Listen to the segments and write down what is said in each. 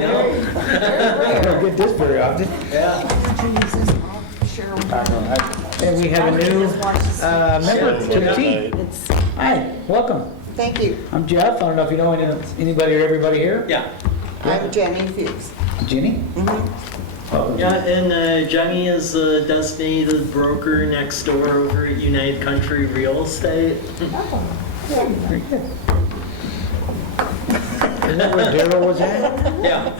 I don't get this very often. Yeah. And we have a new member to the team. It's, Hi, welcome. thank you. I'm Jeff. I don't know if you know anybody or everybody here. Yeah. I'm Jenny Fuchs. Jenny? Yeah, and Jenny is a designated broker next door over at United Country Real Estate. Very good. Isn't that where Daryl was at? Yeah.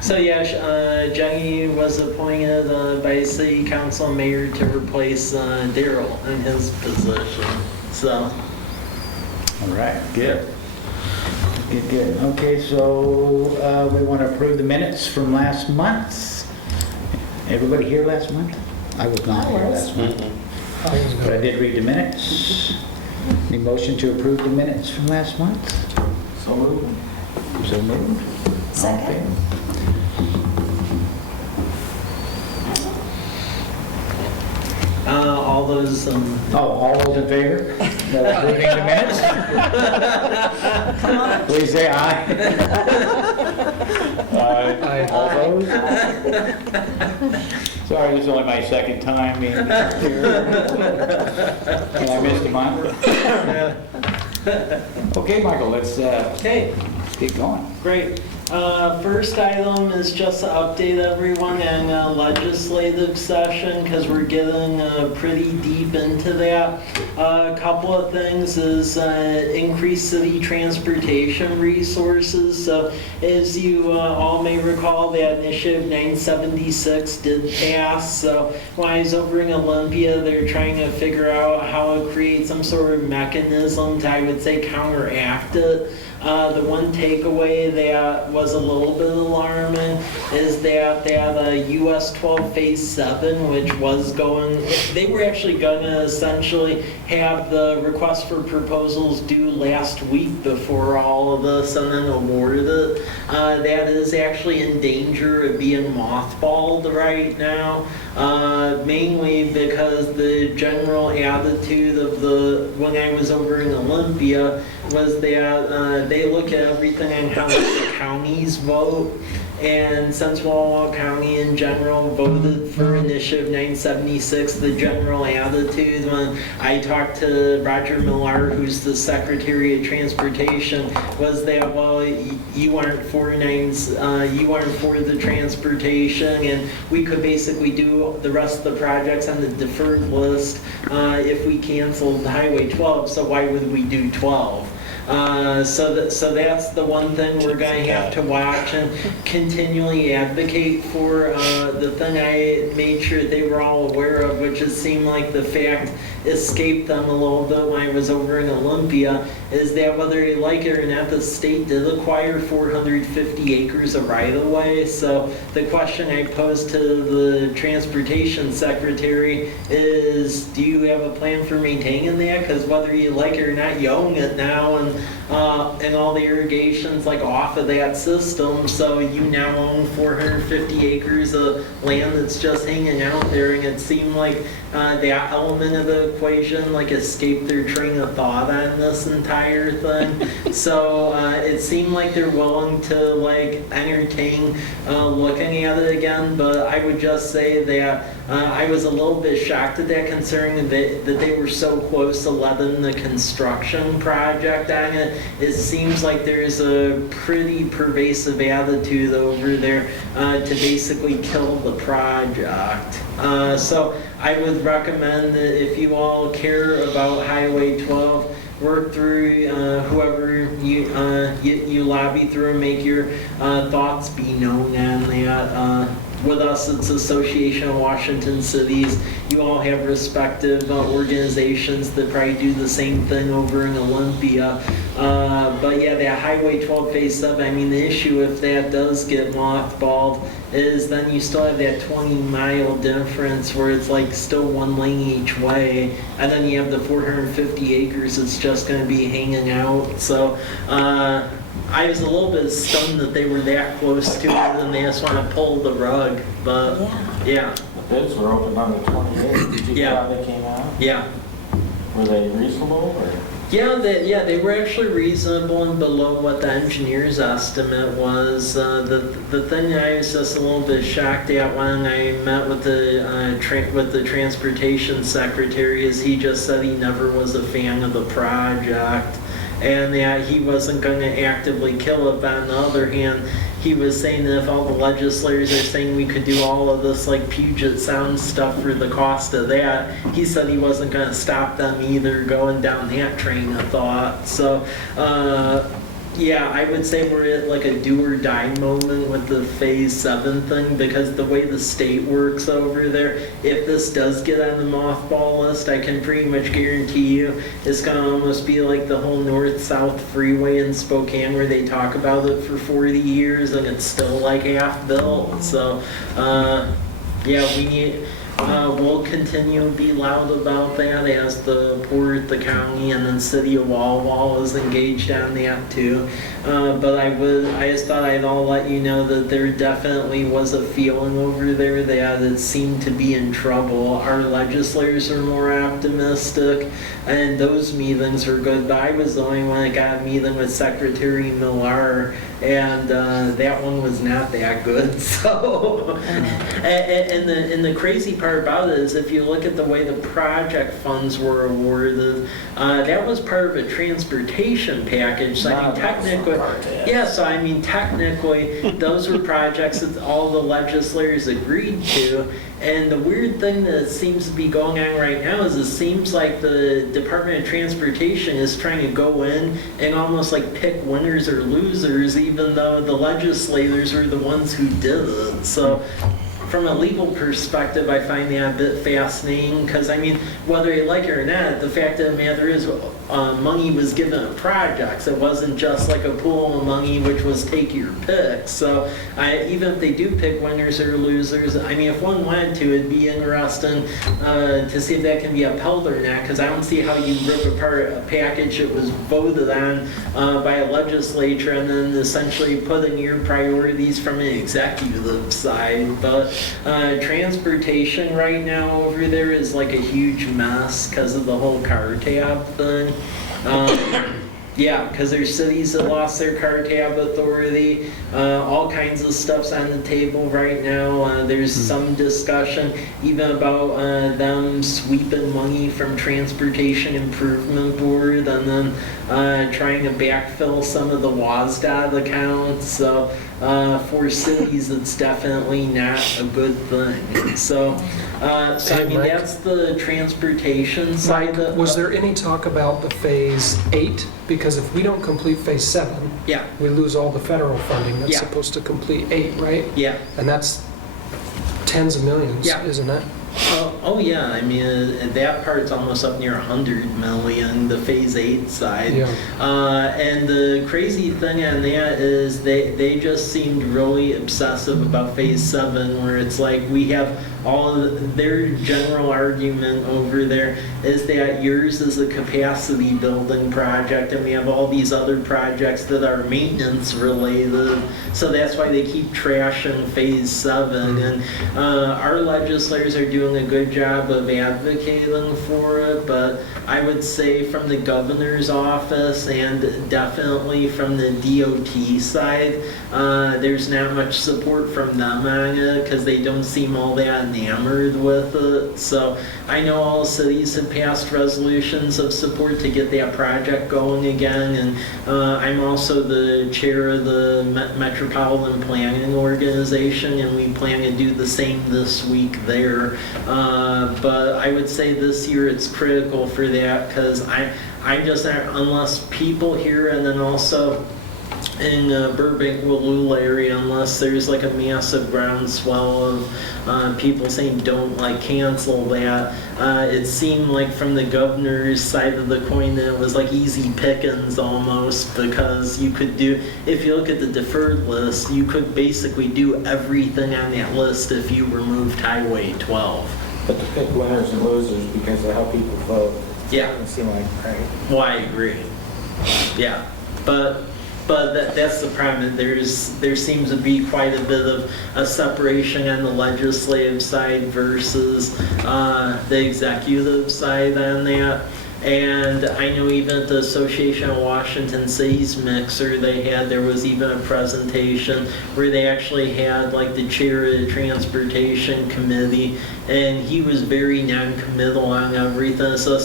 So yeah, Jenny was appointed by City Council Mayor to replace Daryl in his position. So. All right, good. Good. Okay, so we want to approve the minutes from last month. Everybody here last month? I was not here last month. But I did read the minutes. Any motion to approve the minutes from last month? So moved. So moved. All in favor? All those. All those in favor of approving the minutes? Please say aye. Aye. All those? Sorry, this is only my second time being here. And I missed a month. Okay, Michael, let's Okay. get going. Great. First item is just to update everyone on legislative session because we're getting pretty deep into that. A couple of things is increased city transportation resources. So as you all may recall, that Initiative 976 did pass. So when I was over in Olympia, they're trying to figure out how to create some sort of mechanism to, I would say, counteract it. The one takeaway that was a little bit alarming is that US 12 Phase 7, which was going, they were actually going to essentially have the request for proposals due last week before all of this and then awarded it. That is actually in danger of being mothballed right now, mainly because the general attitude of when I was over in Olympia was that they look at everything and how the counties vote. And since Walmart County in general voted for Initiative 976, the general attitude when I talked to Roger Millar, who's the Secretary of Transportation, was that, well, you aren't for the transportation, and we could basically do the rest of the projects on the deferred list if we canceled Highway 12, so why would we do 12? So that's the one thing we're going to have to watch and continually advocate for. The thing I made sure they were all aware of, which it seemed like the fact escaped them a little bit when I was over in Olympia, is that whether they like it or not, the state did acquire 450 acres of right-of-way. So the question I posed to the transportation secretary is, do you have a plan for maintaining that? Because whether you like it or not, you own it now, and all the irrigation's like off of that system. So you now own 450 acres of land that's just hanging out there, and it seemed like that element of the equation like escaped their train of thought on this entire thing. So it seemed like they're willing to like entertain looking at it again, but I would just say that I was a little bit shocked at that, considering that they were so close to letting the construction project on it. It seems like there's a pretty pervasive attitude over there to basically kill the project. So I would recommend that if you all care about Highway 12, work through whoever you lobby through and make your thoughts be known on that. With us, it's Association of Washington Cities. You all have respective organizations that probably do the same thing over in Olympia. But yeah, that Highway 12 Phase 7, I mean, the issue if that does get mothballed is then you still have that 20-mile difference where it's like still one lane each way, and then you have the 450 acres that's just going to be hanging out. So I was a little bit stunned that they were that close to it and they just want to pull the rug, but yeah. The bids were opened on the 28th. Did you see Yeah. how they came out? Yeah. Were they reasonable or? They were actually reasonable and below what the engineer's estimate was. The thing I was just a little bit shocked at when I met with the transportation secretary is he just said he never was a fan of the project, and that he wasn't going to actively kill it. But on the other hand, he was saying that if all the legislators are saying we could do all of this like Puget Sound stuff for the cost of that, he said he wasn't going to stop them either going down that train of thought. So I would say we're at like a do or die moment with the Phase 7 thing, because the way the state works over there, if this does get on the mothball list, I can pretty much guarantee you it's going to almost be like the whole north-south freeway in Spokane where they talk about it for 40 years and it's still like half built. So we'll continue to be loud about that as the port, the county, and then city of Walla Walla is engaged on that too. But I just thought I'd all let you know that there definitely was a feeling over there that it seemed to be in trouble. Our legislators are more optimistic, and those meetings were good. But I was the only one that got a meeting with Secretary Millar, and that one was not that good. So, and the crazy part about it is if you look at the way the project funds were awarded, that was part of a transportation package. So I mean, technically, those were projects that all the legislators agreed to. And the weird thing that seems to be going on right now is it seems like the Department of Transportation is trying to go in and almost like pick winners or losers, even though the legislators are the ones who did it. So from a legal perspective, I find that a bit fascinating, because I mean, whether you like it or not, the fact of the matter is money was given to projects. It wasn't just like a pool of money which was take your pick. So even if they do pick winners or losers, I mean, if one wanted to, it'd be interesting to see if that can be upheld or not, because I don't see how you rip apart a package that was voted on by a legislature and then essentially put in your priorities from an executive side. But transportation right now over there is like a huge mess because of the whole car tab thing. Because there's cities that lost their car tab authority. All kinds of stuff's on the table right now. There's some discussion even about them sweeping money from Transportation Improvement Board and then trying to backfill some of the WASDOT accounts. So for cities, it's definitely not a good thing. So I mean, Mike, that's the transportation side. Mike, was there any talk about the Phase 8? Because if we don't complete Phase 7, we lose all the federal funding that's supposed to complete 8, right? Yeah. And that's tens of millions, isn't it? I mean, that part's almost up near 100 million, the Phase 8 side. And the crazy thing on that is they just seemed really obsessive about Phase 7, where it's like we have all of their general argument over there is that yours is a capacity building project and we have all these other projects that are maintenance related. So that's why they keep trashing Phase 7. And our legislators are doing a good job of advocating for it, but I would say from the governor's office and definitely from the DOT side, there's not much support from them on it because they don't seem all that enamored with it. So I know all cities have passed resolutions of support to get that project going again, and I'm also the chair of the Metropolitan Planning Organization, and we plan to do the same this week there. But I would say this year it's critical for that because I just, unless people here and then also in Burbank, Wallula area, unless there's like a massive groundswell of people saying don't like cancel that. It seemed like from the governor's side of the coin that it was like easy pickings almost, because you could do, if you look at the deferred list, you could basically do everything on that list if you removed Highway 12. But to pick winners and losers because of how people vote. Yeah. It seemed like, right? Well, I agree. Yeah, but that's the problem. There seems to be quite a bit of a separation on the legislative side versus the executive side on that. And I know even at the Association of Washington Cities Mixer, there was even a presentation where they actually had like the chair of the transportation committee, and he was very non-committal on everything. So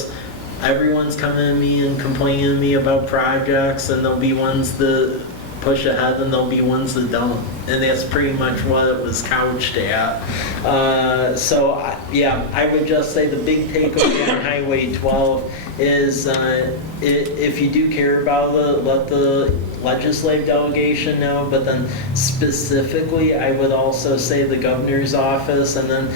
everyone's coming to me and complaining to me about projects, and there'll be ones that push ahead and there'll be ones that don't. And that's pretty much what it was couched at. Yeah, I would just say the big takeaway on Highway 12 is if you do care about it, let the legislative delegation know, but then specifically I would also say the governor's office and then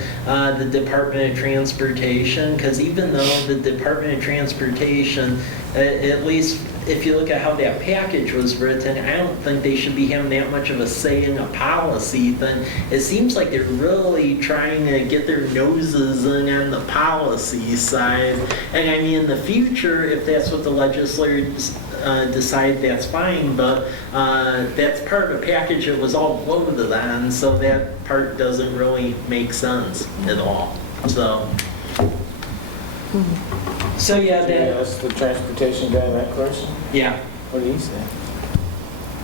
the Department of Transportation, because even though the Department of Transportation, at least if you look at how that package was written, I don't think they should be having that much of a say in a policy thing. It seems like they're really trying to get their noses in on the policy side. And I mean, in the future, if that's what the legislators decide, that's fine, but that's part of a package that was all voted on, so that part doesn't really make sense at all. So yeah, Did you ask the transportation guy that question? yeah. What did he say?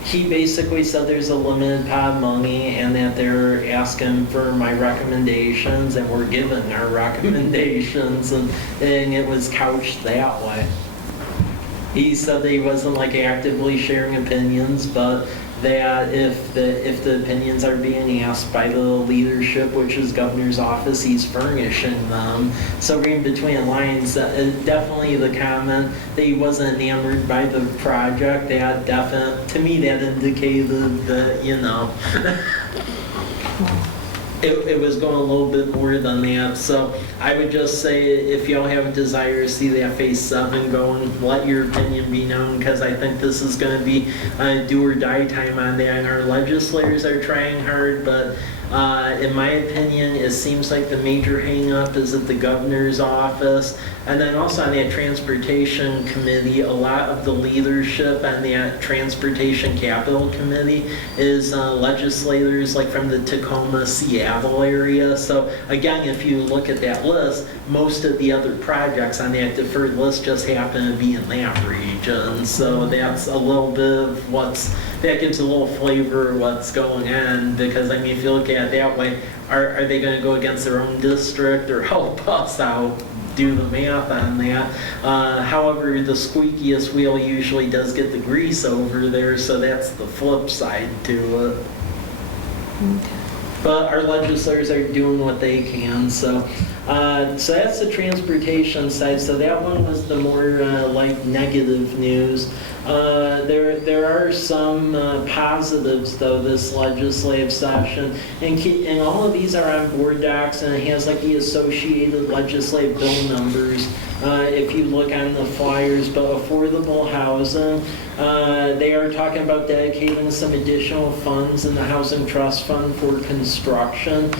He basically said there's a limited pot of money and that they're asking for my recommendations, and we're giving our recommendations, and it was couched that way. He said that he wasn't like actively sharing opinions, but that if the opinions are being asked by the leadership, which is governor's office, he's furnishing them. So reading between lines, definitely the comment that he wasn't enamored by the project, that to me that indicated that, you know, it was going a little bit more than that. So I would just say, if y'all have a desire to see that Phase 7 going, let your opinion be known, because I think this is going to be do or die time on that. And our legislators are trying hard, but in my opinion, it seems like the major hang-up is at the governor's office. And then also on that transportation committee, a lot of the leadership on that transportation capital committee is legislators like from the Tacoma, Seattle area. So again, if you look at that list, most of the other projects on that deferred list just happen to be in that region. So that's a little bit of that gives a little flavor of what's going on, because I mean, if you look at it that way, are they going to go against their own district or help us out? Do the math on that. However, the squeakiest wheel usually does get the grease over there, so that's the flip side to it. Okay. But our legislators are doing what they can, so that's the transportation side. So that one was the more like negative news. There are some positives though this legislative session, and all of these are on board docs, and it has like the associated legislative bill numbers if you look on the flyers. But affordable housing, they are talking about dedicating some additional funds in the Housing Trust Fund for construction,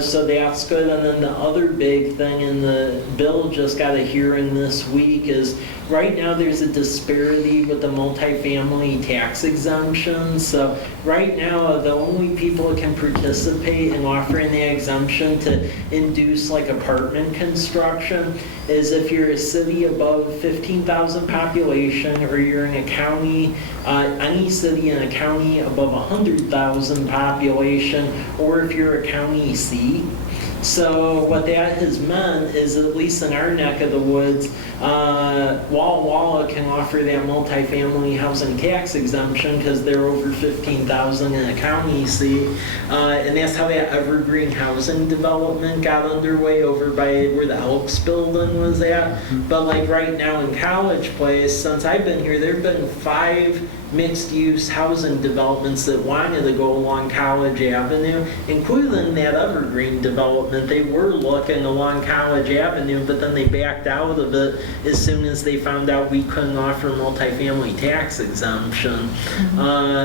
so that's good. And then the other big thing in the bill, just got a hearing this week, is right now there's a disparity with the multifamily tax exemptions. So right now the only people that can participate in offering the exemption to induce like apartment construction is if you're a city above 15,000 population, or you're in a county, any city in a county above 100,000 population, or if you're a county seat. So what that has meant is, at least in our neck of the woods, Walla Walla can offer that multifamily housing tax exemption because they're over 15,000 in a county seat. And that's how that evergreen housing development got underway over by where the Elks building was at. But like right now in College Place, since I've been here, there have been 5 mixed-use housing developments that wanted to go along College Avenue, including that evergreen development. They were looking along College Avenue, but then they backed out of it as soon as they found out we couldn't offer multifamily tax exemption.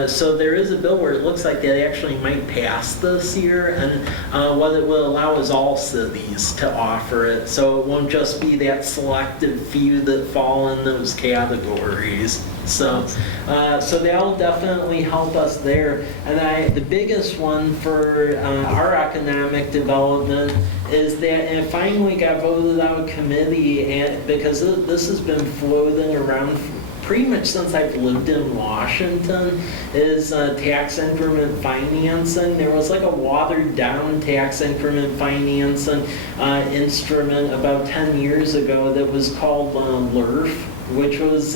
So there is a bill where it looks like that actually might pass this year, and what it will allow is all cities to offer it. So it won't just be that selective few that fall in those categories. So that'll definitely help us there. And the biggest one for our economic development is that it finally got voted out of committee, and because this has been floating around pretty much since I've lived in Washington, is tax increment financing. There was like a watered down tax increment financing instrument about 10 years ago that was called LRF, which was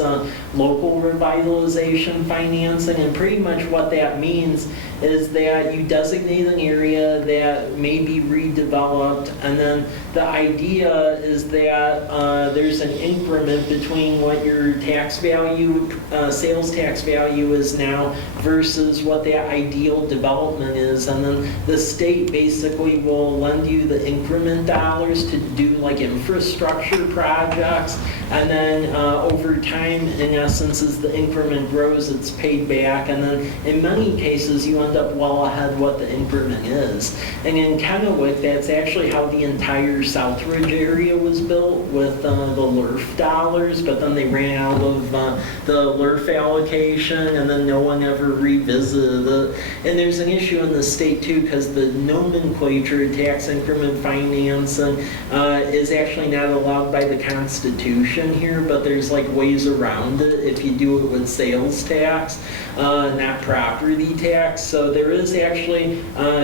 local revitalization financing. And pretty much what that means is that you designate an area that may be redeveloped, and then the idea is that there's an increment between what your tax value, sales tax value is now versus what the ideal development is, and then the state basically will lend you the increment dollars to do like infrastructure projects, and then over time, in essence, as the increment grows, it's paid back, and then in many cases you end up well ahead what the increment is. And in Kennewick, that's actually how the entire Southridge area was built, with the LRF dollars, but then they ran out of the LRF allocation, and then no one ever revisited it. And there's an issue in the state too, because the nomenclature of tax increment financing is actually not allowed by the Constitution here, but there's like ways around it if you do it with sales tax, not property tax. So there is actually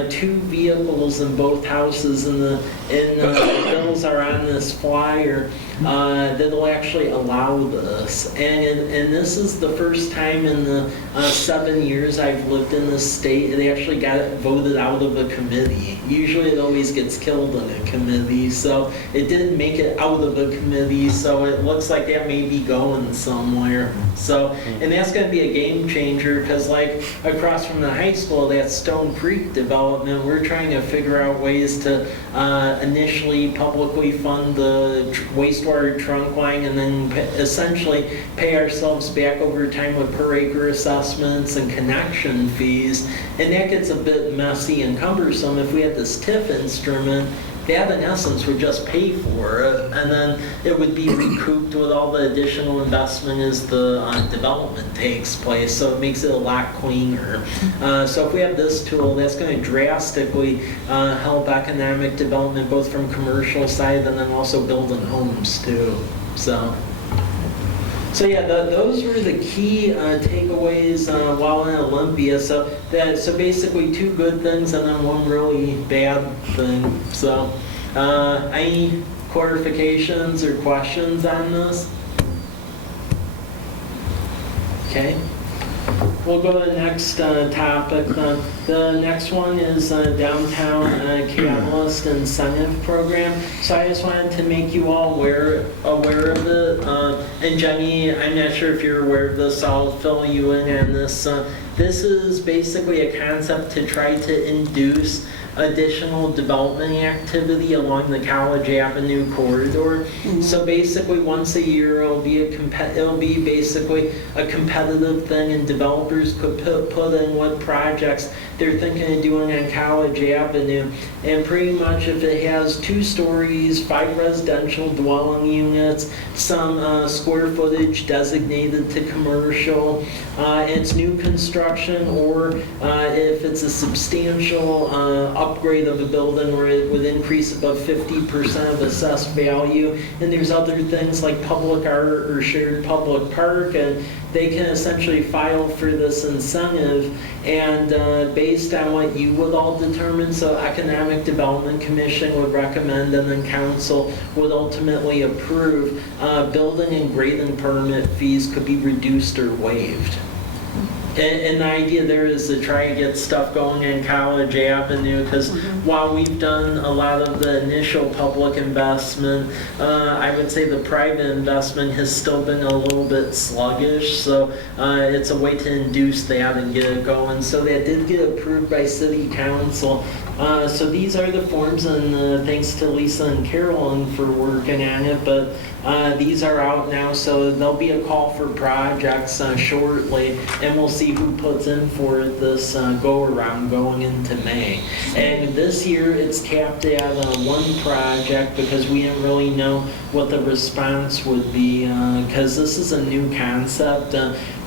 two vehicles in both houses, and the bills are on this flyer that'll actually allow this. And this is the first time in the 7 years I've lived in this state it actually got it voted out of a committee. Usually it always gets killed in a committee, so it didn't make it out of a committee, so it looks like that may be going somewhere. So, and that's going to be a game changer, because like across from the high school, that Stone Creek development, we're trying to figure out ways to initially publicly fund the wastewater trunk line, and then essentially pay ourselves back over time with per acre assessments and connection fees. And that gets a bit messy and cumbersome. If we had this TIF instrument, that in essence would just pay for it, and then it would be recouped with all the additional investment as the development takes place, so it makes it a lot cleaner. So if we have this tool, that's going to drastically help economic development, both from commercial side and then also building homes too. So yeah, those were the key takeaways while in Olympia. So basically 2 good things and then 1 really bad thing. So any clarifications or questions on this? Okay. We'll go to the next topic. The next one is Downtown Catalyst Incentive Program. So I just wanted to make you all aware of it. And Jenny, I'm not sure if you're aware of this, so I'll fill you in on this. This is basically a concept to try to induce additional development activity along the College Avenue corridor. Mm-hmm. So basically once a year it'll be basically a competitive thing, and developers could put in what projects they're thinking of doing on College Avenue. And pretty much if it has 2 stories, 5 residential dwelling units, some square footage designated to commercial, it's new construction, or if it's a substantial upgrade of a building where it would increase above 50% of assessed value. And there's other things like public art or shared public park, and they can essentially file for this incentive, and based on what you would all determine, so Economic Development Commission would recommend and then council would ultimately approve, building and grading permit fees could be reduced or waived. And the idea there is to try and get stuff going in College Avenue, because while we've done a lot of the initial public investment, I would say the private investment has still been a little bit sluggish, so it's a way to induce that and get it going. So that did get approved by City Council. So these are the forms, and thanks to Lisa and Carolyn for working on it, but these are out now, so there'll be a call for projects shortly, and we'll see who puts in for this go-around going into May. And this year it's capped at 1 project, because we didn't really know what the response would be, because this is a new concept.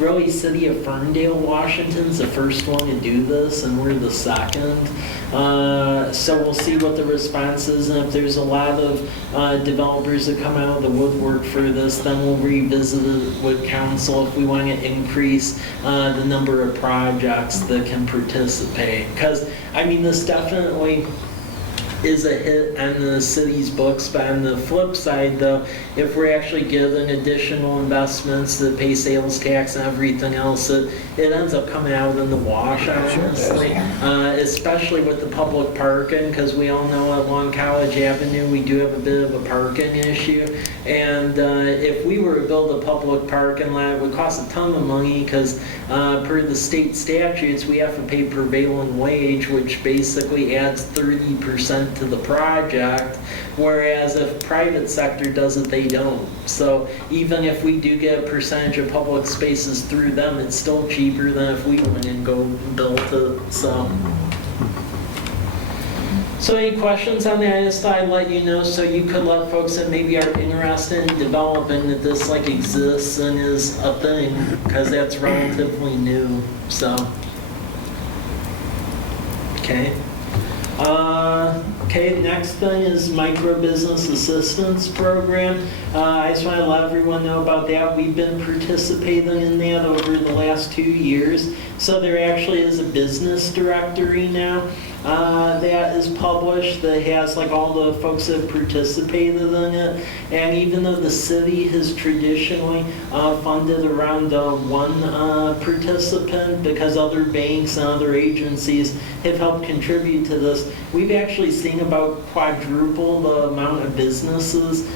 really City of Ferndale, Washington's the first one to do this, and we're the second. So we'll see what the response is, and if there's a lot of developers that come out of the woodwork for this, then we'll revisit it with council if we want to increase the number of projects that can participate. Because, I mean, this definitely is a hit on the city's books, but on the flip side though, if we're actually given additional investments that pay sales tax and everything else, it ends up coming out in the wash, honestly. Especially with the public parking, because we all know along College Avenue we do have a bit of a parking issue, and if we were to build a public parking lot, it would cost a ton of money, because per the state statutes we have to pay prevailing wage, which basically adds 30% to the project, whereas if private sector does it, they don't. So even if we do get a percentage of public spaces through them, it's still cheaper than if we went and go build it. So any questions on that? I just thought I'd let you know so you could let folks that maybe are interested in developing that this like exists and is a thing, because that's relatively new. So, okay. Okay, next thing is micro business assistance program. I just want to let everyone know about that. We've been participating in that over the last 2 years. So there actually is a business directory now that is published that has like all the folks that have participated in it. And even though the city has traditionally funded around one participant, because other banks and other agencies have helped contribute to this, we've actually seen about quadruple the amount of businesses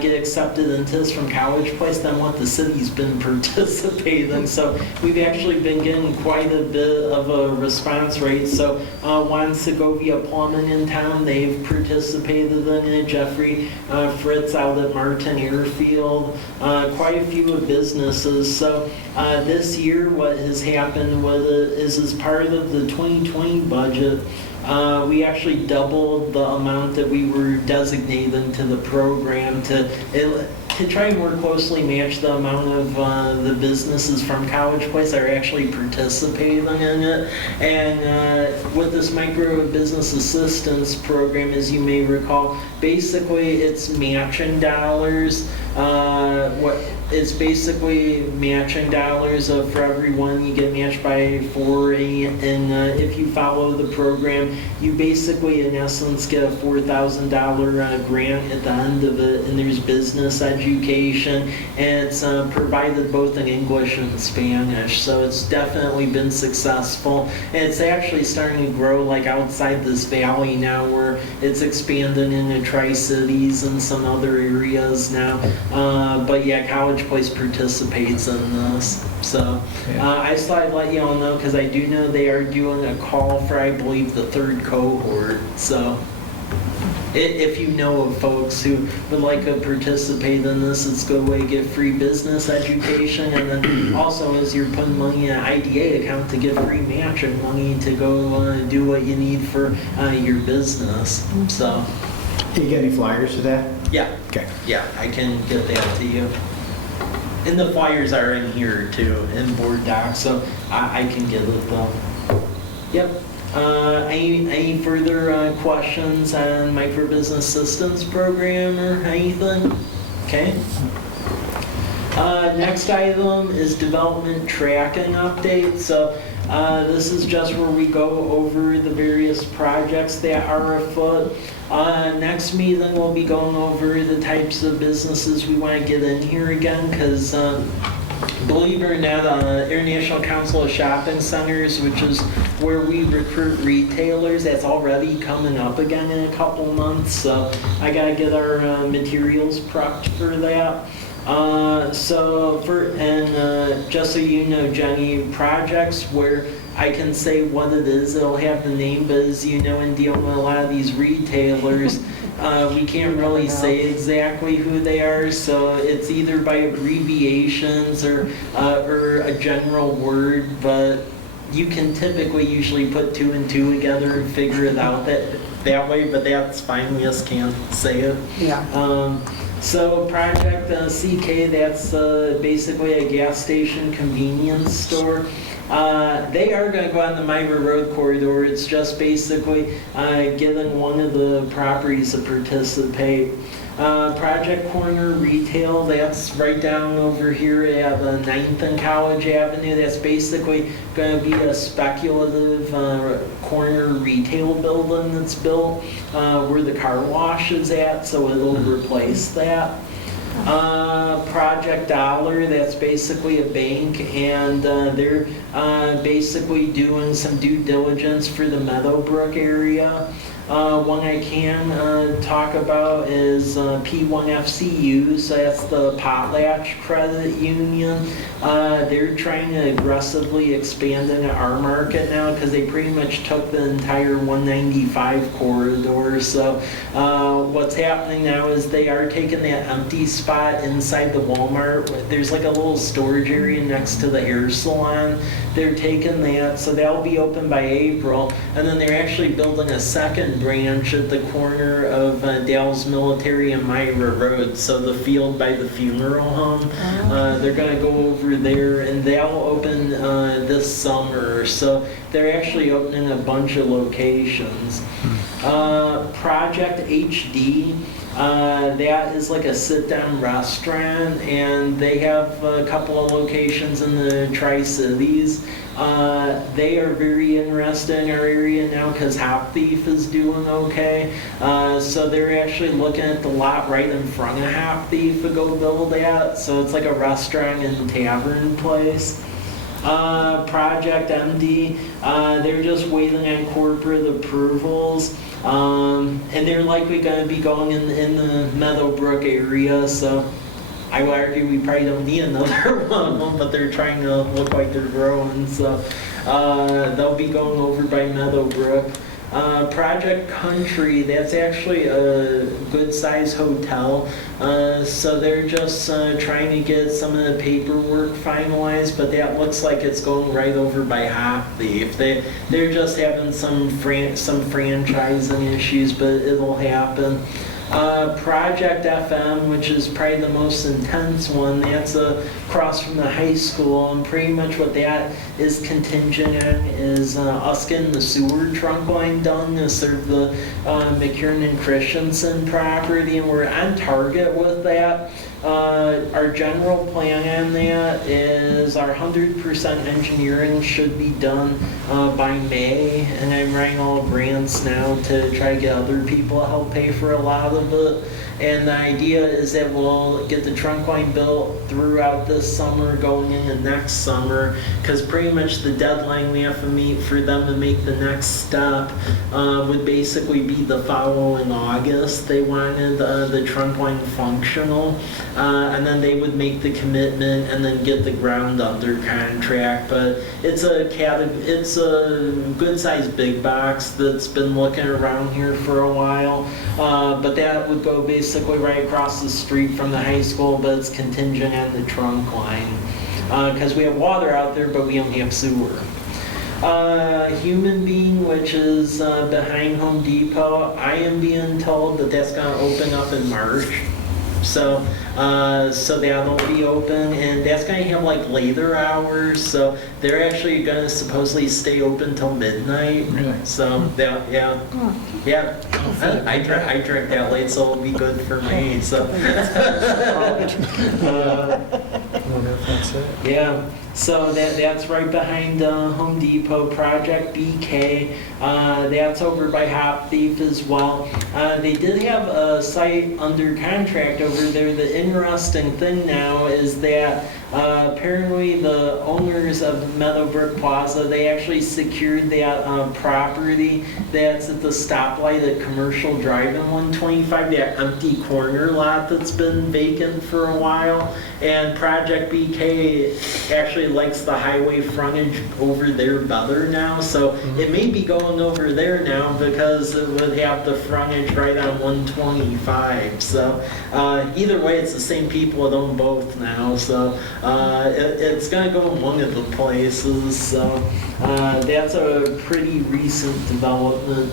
get accepted into this from College Place than what the city's been participating. So we've actually been getting quite a bit of a response rate. So Juan Segovia Plumbing in town, they've participated in it. Jeffrey Fritz out at Martin Airfield, quite a few of businesses. So this year what has happened with it is as part of the 2020 budget, we actually doubled the amount that we were designating to the program to try and more closely match the amount of the businesses from College Place that are actually participating in it. And with this micro business assistance program, as you may recall, basically it's matching dollars. It's basically matching dollars for every one you get matched by 4, and if you follow the program, you basically in essence get a $4,000 grant at the end of it, and there's business education, and it's provided both in English and Spanish, so it's definitely been successful, and it's actually starting to grow like outside this valley now, where it's expanding into Tri-Cities and some other areas now, but yeah, College Place participates in this. So I just thought I'd let you all know, because I do know they are doing a call for, I believe, the 3rd cohort. So if you know of folks who would like to participate in this, it's a good way to get free business education, and then also as you're putting money in an IDA account to get free matching money to go do what you need for your business. So. Do you get any flyers to that? Yeah. Okay. Yeah, I can get that to you. And the flyers are in here too, in board docs, so I can get it though. Yep. Any further questions on microbusiness assistance program or anything? Okay. Next item is development tracking update. So this is just where we go over the various projects that are afoot. Next meeting we'll be going over the types of businesses we want to get in here again, because believe it or not, International Council of Shopping Centers, which is where we recruit retailers, that's already coming up again in a couple months, so I gotta get our materials prepped for that. Just so you know, Jenny, projects where I can say what it is, it'll have the name, but as you know, in dealing with a lot of these retailers, we can't really say exactly who they are, so it's either by abbreviations or a general word, but you can typically usually put 2 and 2 together and figure it out that way, but that's fine, we just can't say it. Yeah. So Project CK, that's basically a gas station convenience store. They are going to go on the Myra Road corridor. It's just basically getting one of the properties to participate. Project Corner Retail, that's right down over here at 9th and College Avenue. That's basically going to be a speculative corner retail building that's built where the car wash is at, so it'll replace that. Project Dollar, that's basically a bank, and they're basically doing some due diligence for the Meadowbrook area. One I can talk about is P1FCU, so that's the Potlatch Credit Union. They're trying to aggressively expand into our market now because they pretty much took the entire 195 corridor. So what's happening now is they are taking that empty spot inside the Walmart. There's like a little storage area next to the hair salon. They're taking that, so that'll be open by April. And then they're actually building a second branch at the corner of Dalles Military and Myra Road, so the field by the funeral home. They're going to go over there, and they'll open this summer. So they're actually opening a bunch of locations. Project HD, that is like a sit-down restaurant, and they have a couple of locations in the Tri-Cities. They are very interested in our area now because Hop Thief is doing okay. So they're actually looking at the lot right in front of Hop Thief to go build that. So it's like a restaurant and tavern place. Project MD, they're just waiting on corporate approvals. And they're likely going to be going in the Meadowbrook area, so I would argue we probably don't need another one of them, but they're trying to look like they're growing, so they'll be going over by Meadowbrook. Project Country, that's actually a good-sized hotel, so they're just trying to get some of the paperwork finalized, but that looks like it's going right over by Hop Thief. They're just having some franchising issues, but it'll happen. Project FM, which is probably the most intense one, that's across from the high school, and pretty much what that is contingent on is us getting the sewer trunk line done to serve the McKiernan and Christensen property, and we're on target with that. Our general plan on that is our 100% engineering should be done by May, and I'm writing all grants now to try to get other people to help pay for a lot of it. And the idea is that we'll get the trunk line built throughout this summer, going into next summer, because pretty much the deadline we have to meet for them to make the next step would basically be the following August. They wanted the trunk line functional, and then they would make the commitment and then get the ground under contract. But it's a good-sized big box that's been looking around here for a while, but that would go basically right across the street from the high school, but it's contingent on the trunk line because we have water out there, but we only have sewer. Human Being, which is behind Home Depot, I am being told that that's going to open up in March. So that'll be open, and that's going to have like later hours. So they're actually going to supposedly stay open till midnight. Really? So yeah. I drink that late, so it'll be good for me. So yeah. So that's right behind Home Depot. Project BK, that's over by Hop Thief as well. They did have a site under contract over there. The interesting thing now is that apparently the owners of Meadowbrook Plaza, they actually secured that property that's at the stoplight at Commercial Drive in 125, that empty corner lot that's been vacant for a while. And Project BK actually likes the highway frontage over there better now, so it may be going over there now because it would have the frontage right on 125. So either way, it's the same people that own both now, so it's going to go in one of the places. So that's a pretty recent development.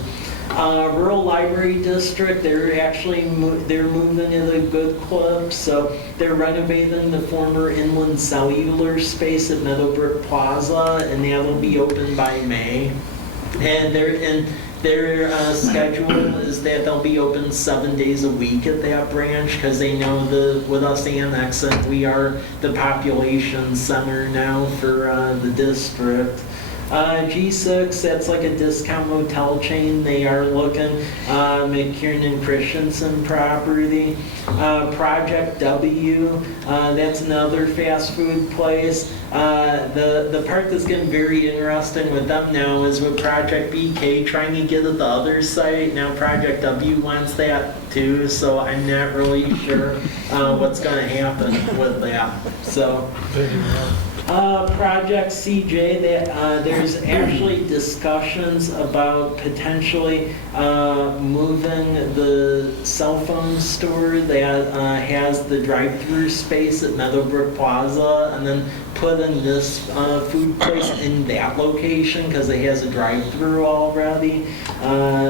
Rural Library District, they're actually they're moving at a good clip, so they're renovating the former Inland Cellular space at Meadowbrook Plaza, and that'll be open by May. And their schedule is that they'll be open 7 days a week at that branch, because they know with us annexing, we are the population center now for the district. G6, that's like a discount motel chain. They are looking, McKiernan Christensen property. Project W, that's another fast food place. The part that's getting very interesting with them now is with Project BK trying to get at the other site. Now Project W wants that too, so I'm not really sure what's going to happen with that. So. Project CJ, there's actually discussions about potentially moving the cell phone store that has the drive-through space at Meadowbrook Plaza, and then putting this food place in that location because it has a drive-through already.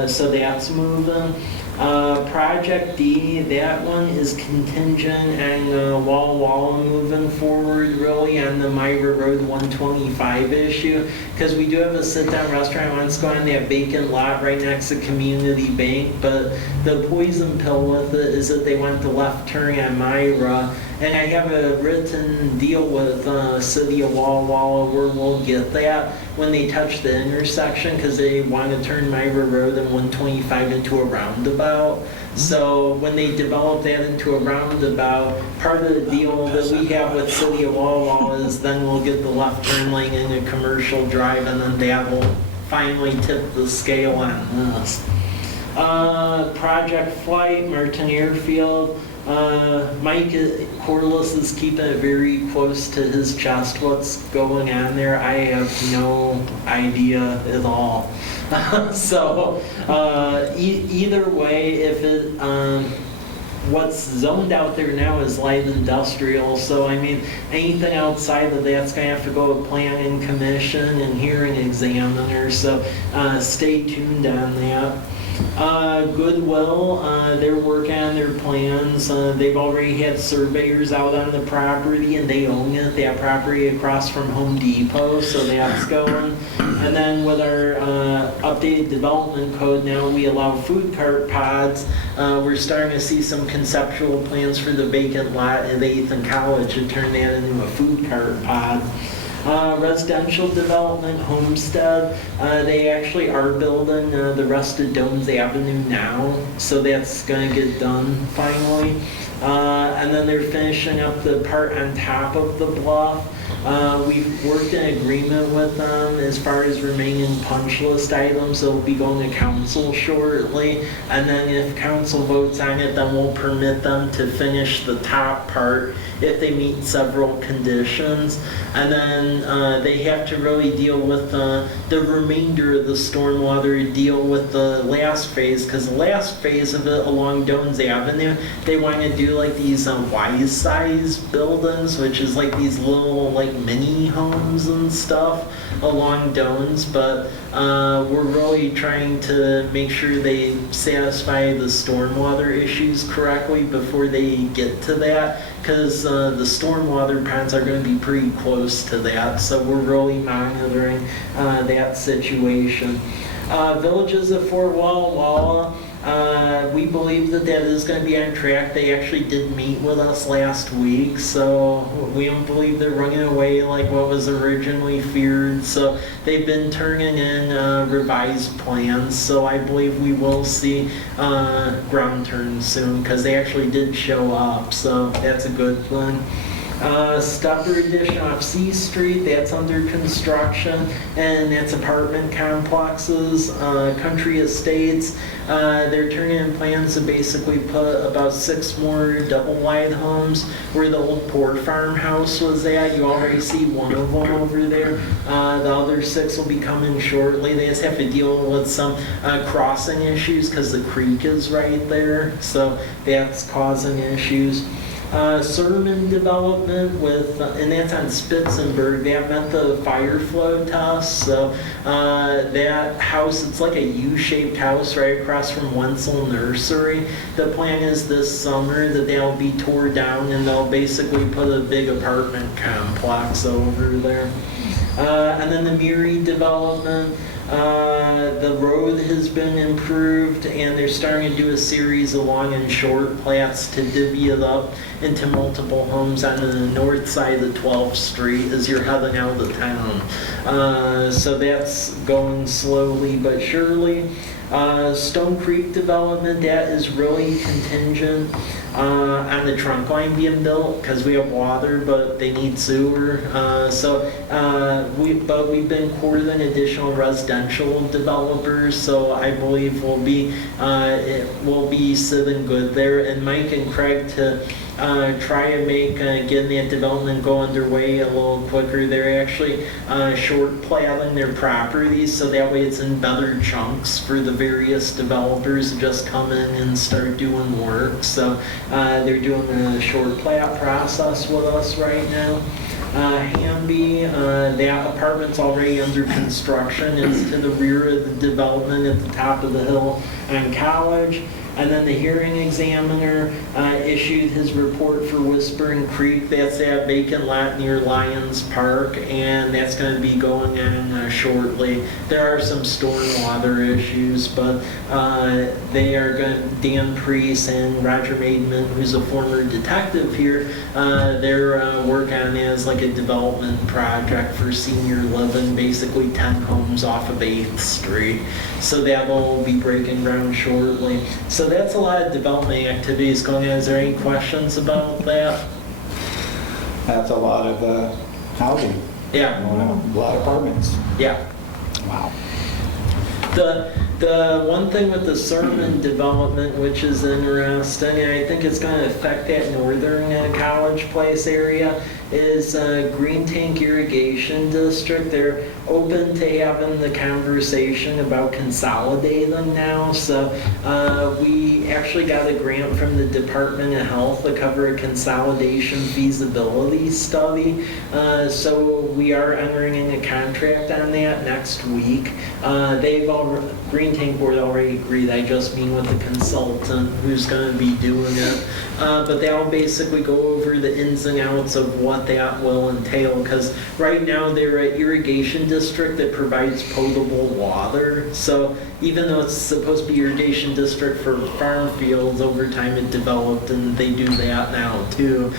So that's moving. Project D, that one is contingent on Walla Walla moving forward really on the Myra Road 125 issue, because we do have a sit-down restaurant wants to go on that vacant lot right next to Community Bank, but the poison pill with it is that they want the left turn on Myra, and I have a written deal with City of Walla Walla where we'll get that when they touch the intersection, because they want to turn Myra Road and 125 into a roundabout. So when they develop that into a roundabout, part of the deal that we have with City of Walla Walla is then we'll get the left turn lane in a commercial drive, and then that will finally tip the scale on this. Project Flight, Martin Airfield. Mike Corliss is keeping it very close to his chest what's going on there. I have no idea at all. So either way, if it what's zoned out there now is light industrial, so I mean anything outside of that's going to have to go to planning commission and hearing examiner, so stay tuned on that. Goodwill, they're working on their plans. They've already had surveyors out on the property, and they own it, that property across from Home Depot, so that's going. And then with our updated development code now, we allow food cart pods. We're starting to see some conceptual plans for the vacant lot at 8th and College to turn that into a food cart pod. Residential development, Homestead, they actually are building the rest of Domes Avenue now, so that's going to get done finally. And then they're finishing up the part on top of the bluff. We've worked in agreement with them as far as remaining punch list items. They'll be going to council shortly, and then if council votes on it, then we'll permit them to finish the top part if they meet several conditions. And then they have to really deal with the remainder of the stormwater, deal with the last phase, because the last phase of it along Dones Avenue, they want to do like these wise size buildings, which is like these little like mini homes and stuff along Dones, but we're really trying to make sure they satisfy the stormwater issues correctly before they get to that, because the stormwater ponds are going to be pretty close to that, so we're really monitoring that situation. Villages of Fort Walla Walla, we believe that is going to be on track. They actually did meet with us last week, so we don't believe they're running away like what was originally feared. So they've been turning in revised plans, so I believe we will see ground turns soon, because they actually did show up, so that's a good thing. Stupper addition off C Street, that's under construction, and that's apartment complexes. Country Estates, they're turning in plans to basically put about 6 more double-wide homes where the old Poor Farmhouse was at. You already see one of them over there. The other 6 will be coming shortly. They just have to deal with some crossing issues because the creek is right there, so that's causing issues. Sermon development with, and that's on Spitzenberg, that met the fire flow test. So that house, it's like a U-shaped house right across from Wenzel Nursery. The plan is this summer that they'll be tore down and they'll basically put a big apartment complex over there. And then the Miri development, the road has been improved and they're starting to do a series of long and short plats to divvy it up into multiple homes on the north side of 12th Street as you're heading out of town. So that's going slowly but surely. Stone Creek development, that is really contingent on the trunk line being built because we have water, but they need sewer. But we've been courting additional residential developers, so I believe we'll be sitting good there. And Mike and Craig to try and make getting that development go underway a little quicker. They're actually short platting their properties, so that way it's in better chunks for the various developers to just come in and start doing work. So they're doing the short plat process with us right now. Hamby, that apartment's already under construction. It's to the rear of the development at the top of the hill on College. And then the hearing examiner issued his report for Whispering Creek. That's that vacant lot near Lions Park, and that's going to be going on shortly. There are some stormwater issues, but they are going. Dan Priest and Roger Maidman, who's a former detective here, they're working on it as like a development project for senior living, basically 10 homes off of 8th Street. So that will be breaking ground shortly. So that's a lot of development activities going on. Is there any questions about that? That's a lot of housing. Yeah. A lot of apartments. Yeah. Wow. The one thing with the Sermon development, which is interesting, and I think it's going to affect that northern College Place area, is Green Tank Irrigation District. They're open to having the conversation about consolidating now. So we actually got a grant from the Department of Health to cover a consolidation feasibility study. So we are entering in a contract on that next week. Green Tank Board already agreed. I just mean with the consultant who's going to be doing it. But they'll basically go over the ins and outs of what that will entail, because right now they're an irrigation district that provides potable water. So even though it's supposed to be irrigation district for farm fields, over time it developed and they do that now too.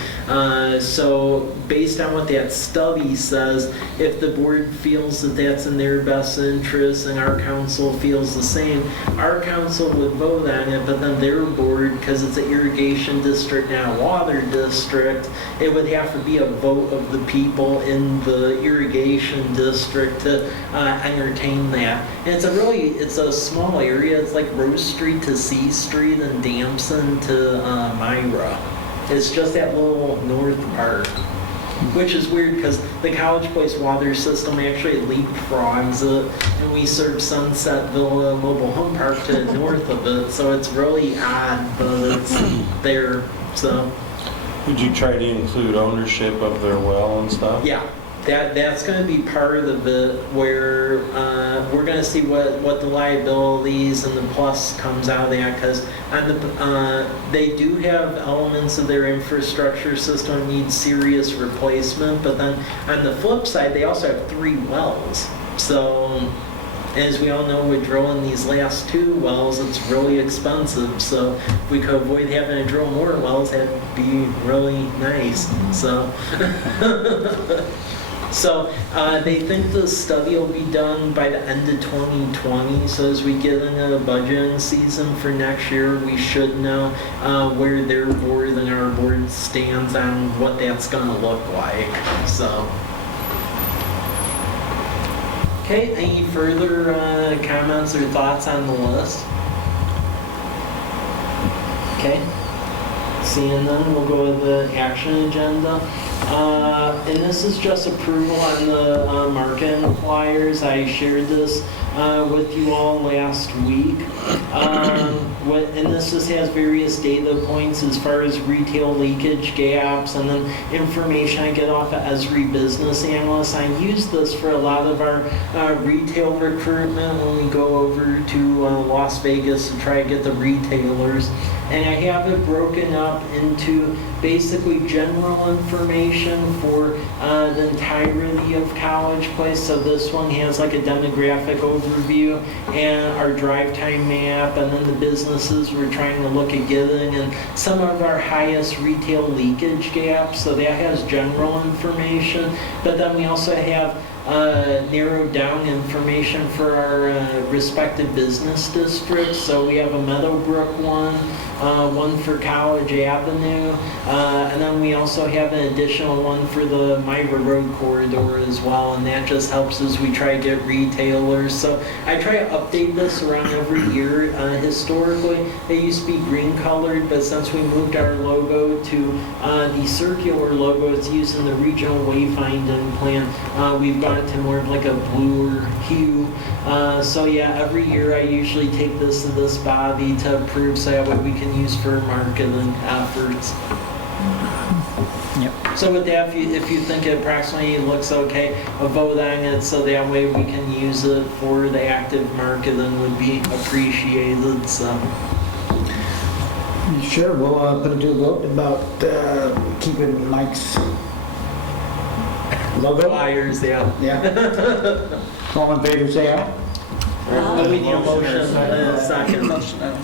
So based on what that study says, if the board feels that that's in their best interest and our council feels the same, our council would vote on it, but then their board, because it's an irrigation district, not a water district, it would have to be a vote of the people in the irrigation district to entertain that. And it's a small area. It's like Rose Street to C Street and Damson to Myra. It's just that little north part, which is weird because the College Place water system actually leapfrogs it, and we serve Sunset Villa Mobile Home Park to the north of it, so it's really odd, but it's there. So Would you try to include ownership of their well and stuff? yeah, that's going to be part of it, where we're going to see what the liabilities and the plus comes out of that, because they do have elements of their infrastructure system that need serious replacement, but then on the flip side, they also have 3 wells. So as we all know, with drilling these last 2 wells, it's really expensive. So if we could avoid having to drill more wells, that'd be really nice. So, they think the study will be done by the end of 2020. So as we get into the budgeting season for next year, we should know where their board and our board stands on what that's going to look like. So. Okay, any further comments or thoughts on the list? Okay, seeing none, we'll go to the action agenda. And this is just approval on the marketing flyers. I shared this with you all last week. And this just has various data points as far as retail leakage gaps and then information I get off of Esri Business Analyst. I use this for a lot of our retail recruitment when we go over to Las Vegas to try to get the retailers. And I have it broken up into basically general information for the entirety of College Place. So this one has like a demographic overview and our drive time map, and then the businesses we're trying to look at getting, and some of our highest retail leakage gaps. So that has general information, but then we also have narrowed down information for our respective business districts. So we have a Meadowbrook one for College Avenue, and then we also have an additional one for the Myra Road corridor as well, and that just helps as we try to get retailers. So I try to update this around every year. Historically, it used to be green colored, but since we moved our logo to the circular logo it's used in the regional wayfinding plan, we've gone to more of like a bluer hue. So yeah, every year I usually take this to this body to approve so that way we can use for marketing efforts. Yep. So with that, if you think it approximately looks okay, a vote on it so that way we can use it for the active marketing would be appreciated. So. Sure, we'll put it to a vote about keeping Mike's logo. Flyers, yeah. Yeah. All in favor, say aye. We need a motion in a second.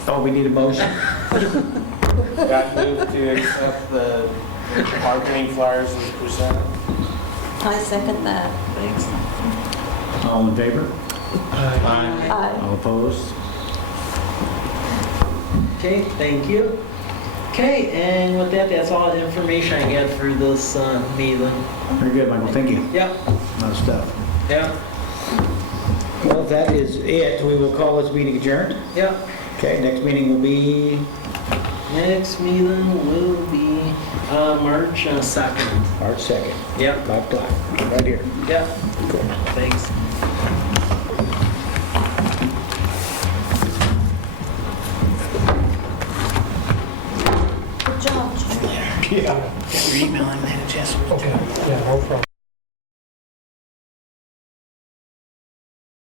Oh, we need a motion. Got moved to accept the marketing flyers as presented. I second that. Thanks. All in favor? Aye. All opposed? Okay, thank you. Okay, and with that, that's all the information I had for this meeting. Very good, Michael, thank you. Yep, A lot of stuff. yep, Well, if that is it, we will call this meeting adjourned. yep. Okay, next meeting will be Next meeting will be March 2nd. March 2nd, Yep, 5 o'clock, right here. yep. Cool. Thanks. Good job, Jim. Yeah. Your email, I made a Jessica. Okay.